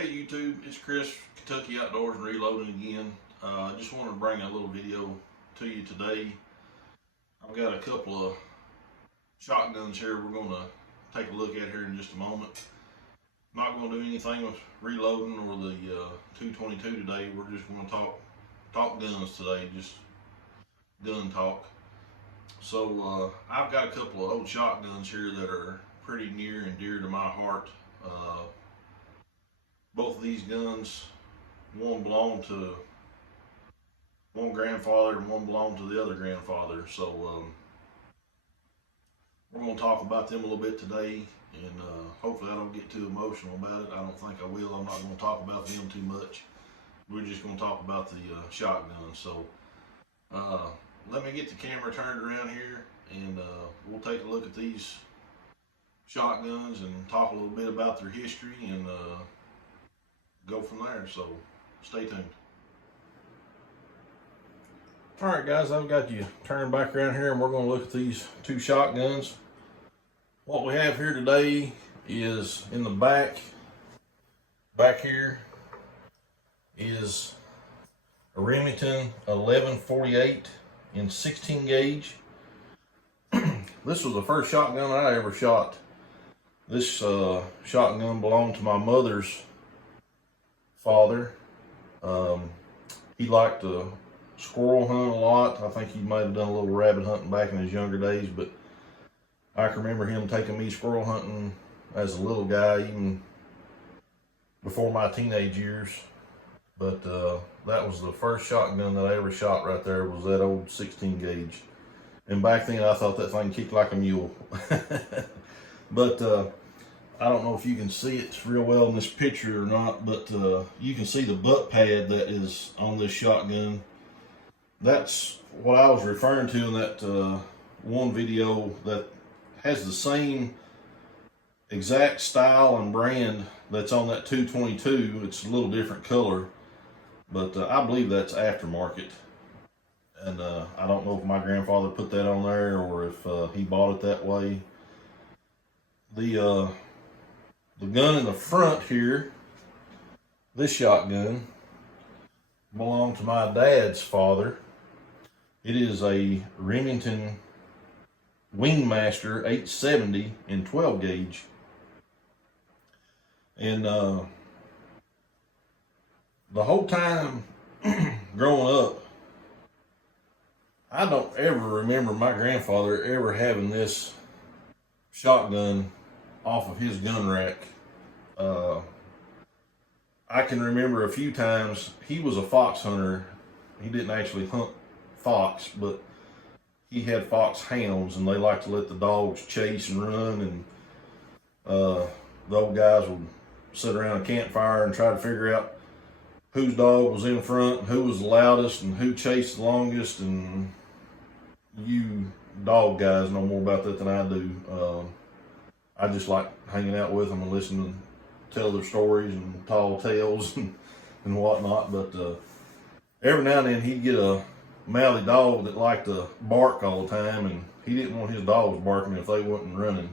Hey YouTube, it's Chris, Kentucky Outdoors and Reloading again. I just wanted to bring a little video to you today. I've got a couple of shotguns here we're going to take a look at here in just a moment. I'm not going to do anything with reloading or the 222 today. We're just going to talk guns today, just gun talk. So I've got a couple of old shotguns here that are pretty near and dear to my heart. Both of these guns, one belonged to one grandfather and one belonged to the other grandfather. So we're going to talk about them a little bit today, and hopefully I don't get too emotional about it. I don't think I will. I'm not going to talk about them too much. We're just going to talk about the shotgun. So let me get the camera turned around here, and we'll take a look at these shotguns and talk a little bit about their history and go from there. So stay tuned. All right guys, I've got you turned back around here and we're going to look at these two shotguns. What we have here today is in the back here is a Remington 1148 in 16 gauge. This was the first shotgun I ever shot. This shotgun belonged to my mother's father. He liked to squirrel hunt a lot. I think he might have done a little rabbit hunting back in his younger days, but I can remember him taking me squirrel hunting as a little guy, even before my teenage years. But that was the first shotgun that I ever shot right there, was that old 16 gauge. And back then I thought that thing kicked like a mule. But I don't know if you can see it real well in this picture or not, but you can see the butt pad that is on this shotgun. That's what I was referring to in that one video that has the same exact style and brand that's on that 222. It's a little different color, but I believe that's aftermarket. And I don't know if my grandfather put that on there or if he bought it that way. The gun in the front here, this shotgun, belonged to my dad's father. It is a Remington Wingmaster 870 in 12 gauge. And the whole time growing up, I don't ever remember my grandfather ever having this shotgun off of his gun rack. I can remember a few times. He was a fox hunter. He didn't actually hunt fox, but he had fox hounds, and they like to let the dogs chase and run, and the old guys would sit around a campfire and try to figure out whose dog was in front, who was the loudest, and who chased the longest. And you dog guys know more about that than I do. I just like hanging out with them and listening to tell their stories and tall tales and whatnot. But every now and then he'd get a mouthy dog that liked to bark all the time, and he didn't want his dogs barking if they wasn't running.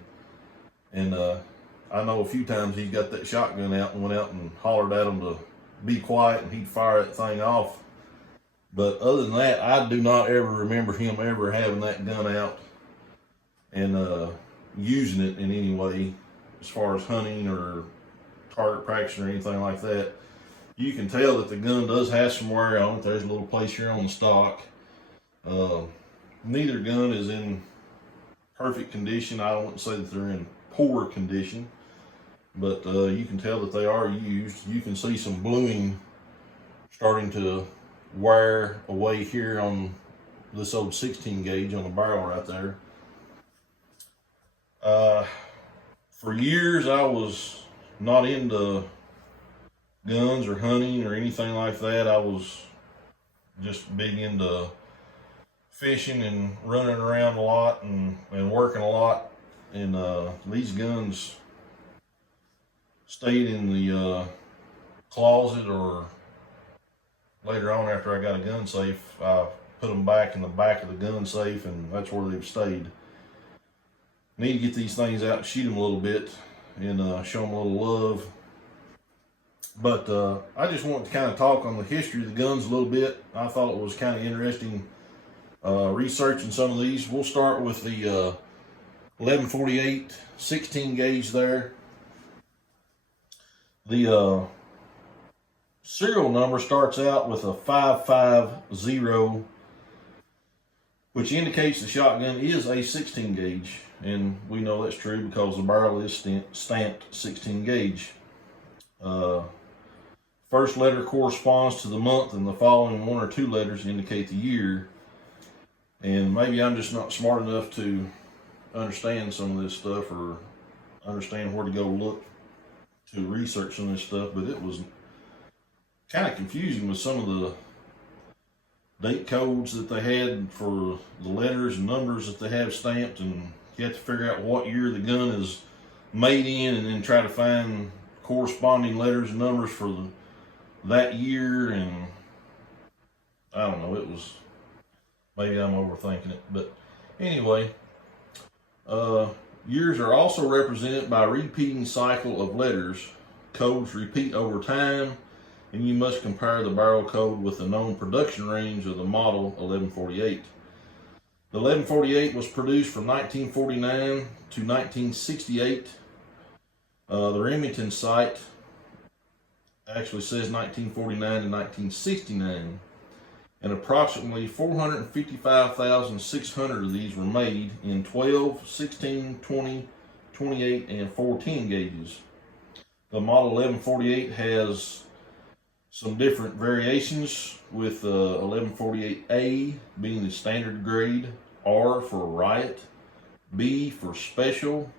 And I know a few times he got that shotgun out and went out and hollered at them to be quiet, and he'd fire that thing off. But other than that, I do not ever remember him ever having that gun out and using it in any way, as far as hunting or target practice or anything like that. You can tell that the gun does have some wear on it. There's a little place here on the stock. Neither gun is in perfect condition. I wouldn't say that they're in poor condition, but you can tell that they are used. You can see some bluing starting to wear away here on this old 16 gauge on the barrel right there. For years I was not into guns or hunting or anything like that. I was just big into fishing and running around a lot and working a lot. And these guns stayed in the closet, or later on after I got a gun safe, I put them back in the back of the gun safe, and that's where they've stayed. Need to get these things out and shoot them a little bit and show them a little love. But I just want to kind of talk on the history of the guns a little bit. I thought it was kind of interesting researching some of these. We'll start with the 1148 16 gauge there. The serial number starts out with a 550, which indicates the shotgun is a 16 gauge, and we know that's true because the barrel is stamped 16 gauge. First letter corresponds to the month, and the following one or two letters indicate the year. And maybe I'm just not smart enough to understand some of this stuff or understand where to go look to research some of this stuff, but it was kind of confusing with some of the date codes that they had for the letters and numbers that they have stamped, and you have to figure out what year the gun is made in and then try to find corresponding letters and numbers for that year. And I don't know, it was, maybe I'm overthinking it, but anyway, years are also represented by a repeating cycle of letters. Codes repeat over time, and you must compare the barrel code with the known production range of the model 1148. The 1148 was produced from 1949 to 1968. The Remington site actually says 1949 to 1969, and approximately 455,600 of these were made in 12, 16, 20, 28, and 14 gauges. The model 1148 has some different variations, with 1148A being the standard grade, R for riot, B for special,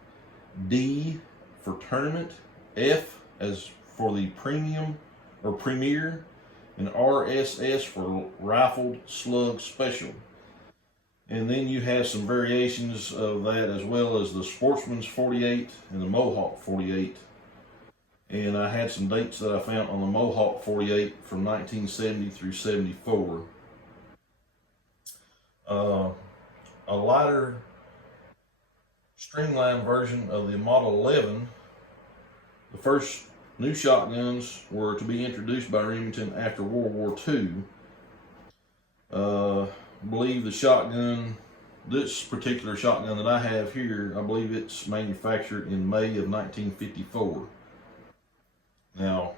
D for tournament, F as for the premium or premier, and RSS for rifled slug special. And then you have some variations of that, as well as the Sportsman's 48 and the Mohawk 48. And I had some dates that I found on the Mohawk 48 from 1970 through 74. A lighter streamlined version of the Model 11. The first new shotguns were to be introduced by Remington after World War II. I believe the shotgun, this particular shotgun that I have here, I believe it's manufactured in May of 1954. Now,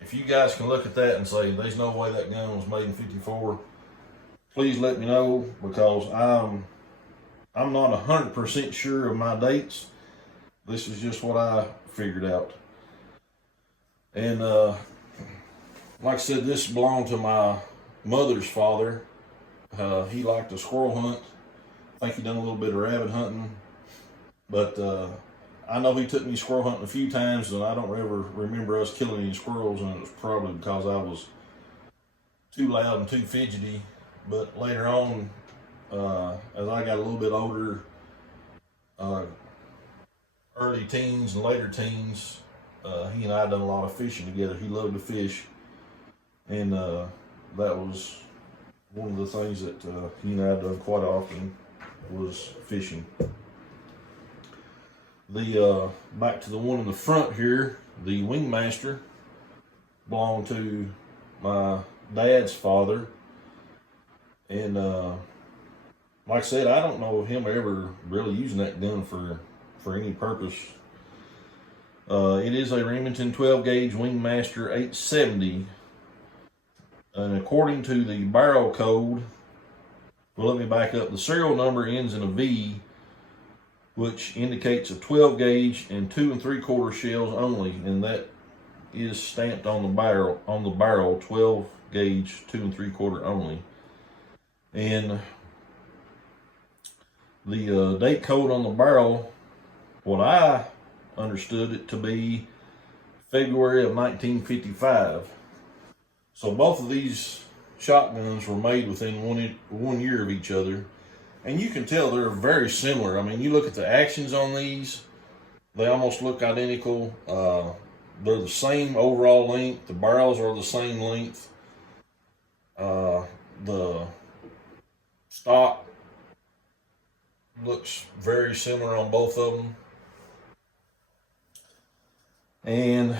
if you guys can look at that and say there's no way that gun was made in 54, please let me know, because I'm not 100% sure of my dates. This is just what I figured out. And like I said, this belonged to my mother's father. He liked to squirrel hunt. I think he done a little bit of rabbit hunting, but I know he took me squirrel hunting a few times, and I don't ever remember us killing any squirrels, and it was probably because I was too loud and too fidgety. But later on, as I got a little bit older, early teens and later teens, he and I done a lot of fishing together. He loved to fish, and that was one of the things that he and I done quite often, was fishing. The back to the one in the front here, the Wingmaster, belonged to my dad's father, and like I said, I don't know of him ever really using that gun for any purpose. It is a Remington 12 gauge Wingmaster 870, and according to the barrel code, well, let me back up. The serial number ends in a V, which indicates a 12 gauge and 2 3/4 shells only, and that is stamped on the barrel. 12 gauge 2 3/4 only. And the date code on the barrel, what I understood it to be, February of 1955. So both of these shotguns were made within 1 year of each other. And you can tell they're very similar. I mean, you look at the actions on these, they almost look identical. They're the same overall length. The barrels are the same length. The stock looks very similar on both of them. And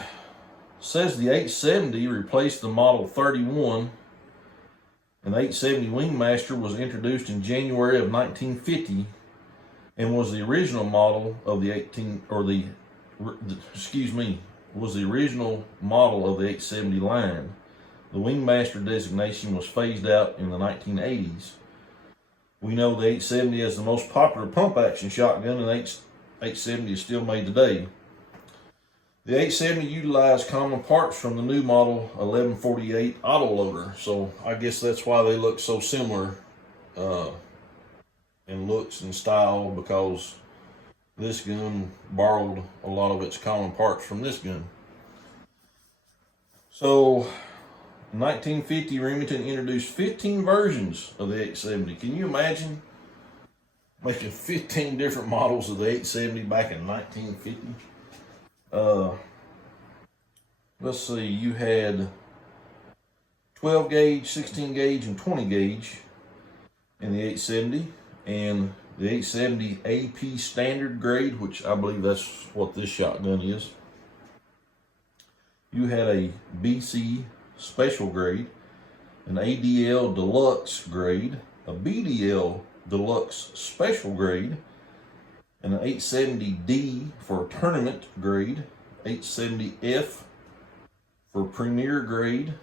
says the 870 replaced the Model 31, and the 870 Wingmaster was introduced in January of 1950 and was the original model of the was the original model of the 870 line. The Wingmaster designation was phased out in the 1980s. We know the 870 is the most popular pump-action shotgun, and the 870 is still made today. The 870 utilized common parts from the new model 1148 autoloader, so I guess that's why they look so similar in looks and style, because this gun borrowed a lot of its common parts from this gun. So, in 1950, Remington introduced 15 versions of the 870. Can you imagine making 15 different models of the 870 back in 1950? Let's see, you had 12 gauge, 16 gauge, and 20 gauge in the 870, and the 870 AP standard grade, which I believe that's what this shotgun is. You had a BC special grade, an ADL deluxe grade, a BDL deluxe special grade, and an 870D for tournament grade, 870F for premier grade,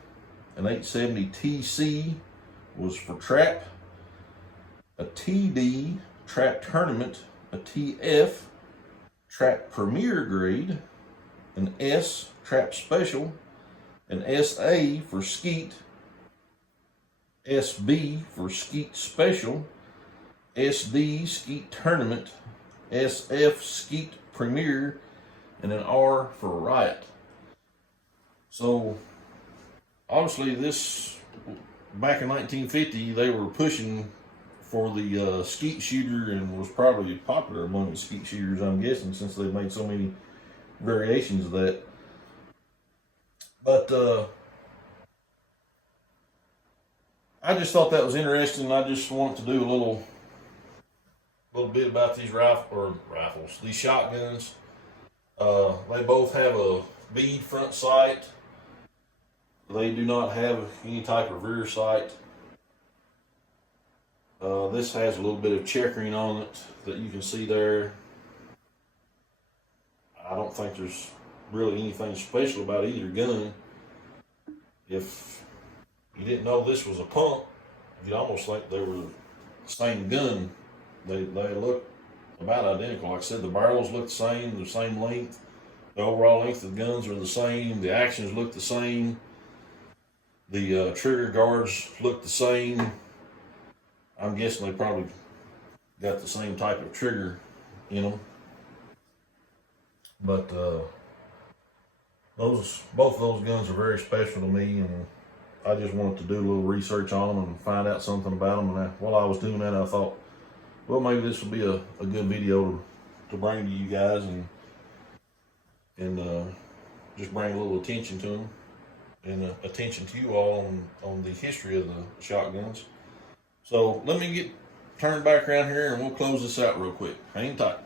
an 870TC was for trap, a TD trap tournament, a TF trap premier grade, an S trap special, an SA for skeet, SB for skeet special, SD skeet tournament, SF skeet premier, and an R for riot. So obviously this, back in 1950, they were pushing for the skeet shooter, and was probably popular among the skeet shooters, I'm guessing, since they made so many variations of that. But I just thought that was interesting. I just wanted to do a little bit about these rifles, these shotguns. They both have a bead front sight. They do not have any type of rear sight. This has a little bit of checkering on it that you can see there. I don't think there's really anything special about either gun. If you didn't know this was a pump, you'd almost think they were the same gun. They look about identical. Like I said, the barrels look the same length. The overall length of the guns are the same. The actions look the same. The trigger guards look the same. I'm guessing they probably got the same type of trigger in them. But both of those guns are very special to me, and I just wanted to do a little research on them and find out something about them. And while I was doing that, I thought, well, maybe this would be a good video to bring to you guys, and just bring a little attention to them, and attention to you all on the history of the shotguns. So let me get turned back around here, and we'll close this out real quick. Hang tight.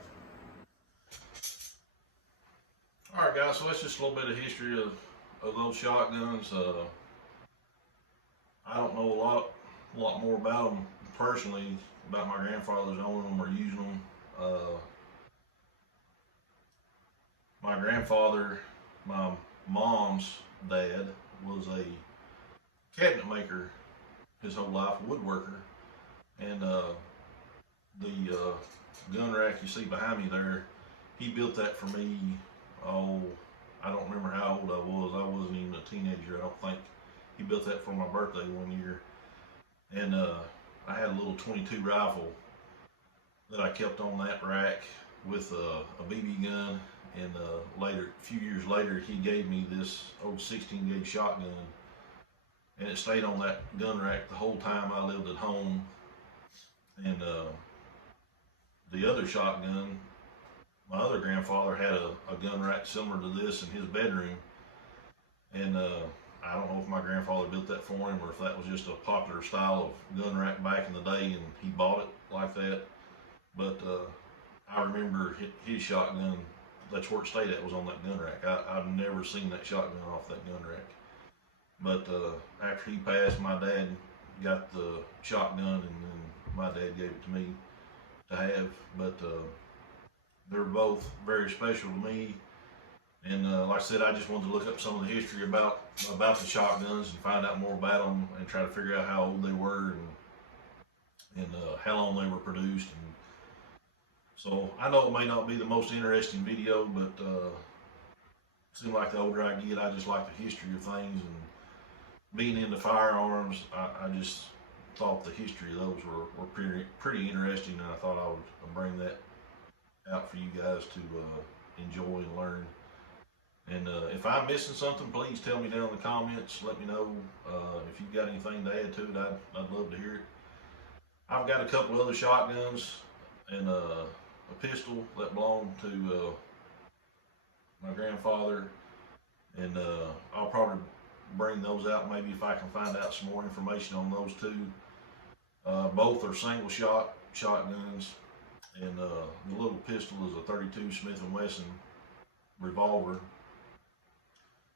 All right, guys, so that's just a little bit of history of those shotguns. I don't know a lot more about them personally, about my grandfather's owning them or using them. My grandfather, my mom's dad, was a cabinet maker his whole life, a woodworker, and the gun rack you see behind me there, he built that for me. Oh, I don't remember how old I was. I wasn't even a teenager, I don't think. He built that for my birthday one year, and I had a little .22 rifle that I kept on that rack with a BB gun, and a few years later, he gave me this old 16 gauge shotgun, and it stayed on that gun rack the whole time I lived at home. And the other shotgun, my other grandfather had a gun rack similar to this in his bedroom, and I don't know if my grandfather built that for him or if that was just a popular style of gun rack back in the day and he bought it like that. But I remember his shotgun that's where it stayed at, was on that gun rack. I've never seen that shotgun off that gun rack. But after he passed, my dad got the shotgun, and then my dad gave it to me to have. But they're both very special to me. And like I said, I just wanted to look up some of the history about the shotguns and find out more about them and try to figure out how old they were and how long they were produced. And so I know it may not be the most interesting video, but it seems like the older I get, I just like the history of things. And being into firearms, I just thought the history of those were pretty interesting, and I thought I would bring that out for you guys to enjoy and learn. And if I'm missing something, please tell me down in the comments. Let me know if you've got anything to add to it. I'd love to hear it. I've got a couple other shotguns and a pistol that belonged to my grandfather, and I'll probably bring those out maybe if I can find out some more information on those two. Both are single shot shotguns, and the little pistol is a 32 Smith & Wesson revolver.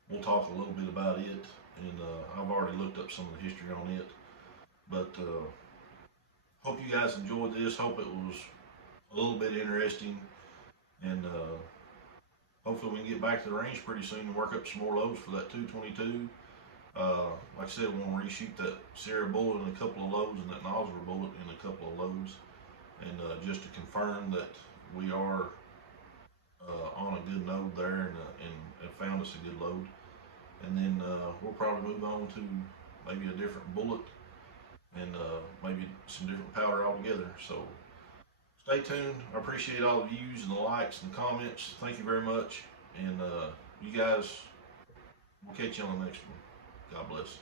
We'll talk a little bit about it, and I've already looked up some of the history on it. But hope you guys enjoyed this. Hope it was a little bit interesting, and hopefully we can get back to the range pretty soon and work up some more loads for that 222. Like I said, we want to reshoot that Sierra bullet in a couple of loads and that Nosler bullet in a couple of loads, and just to confirm that we are on a good load there and found us a good load. And then we'll probably move on to maybe a different bullet and maybe some different powder altogether. So stay tuned. I appreciate all the views and the likes and the comments. Thank you very much. And you guys, we'll catch you on the next one. God bless.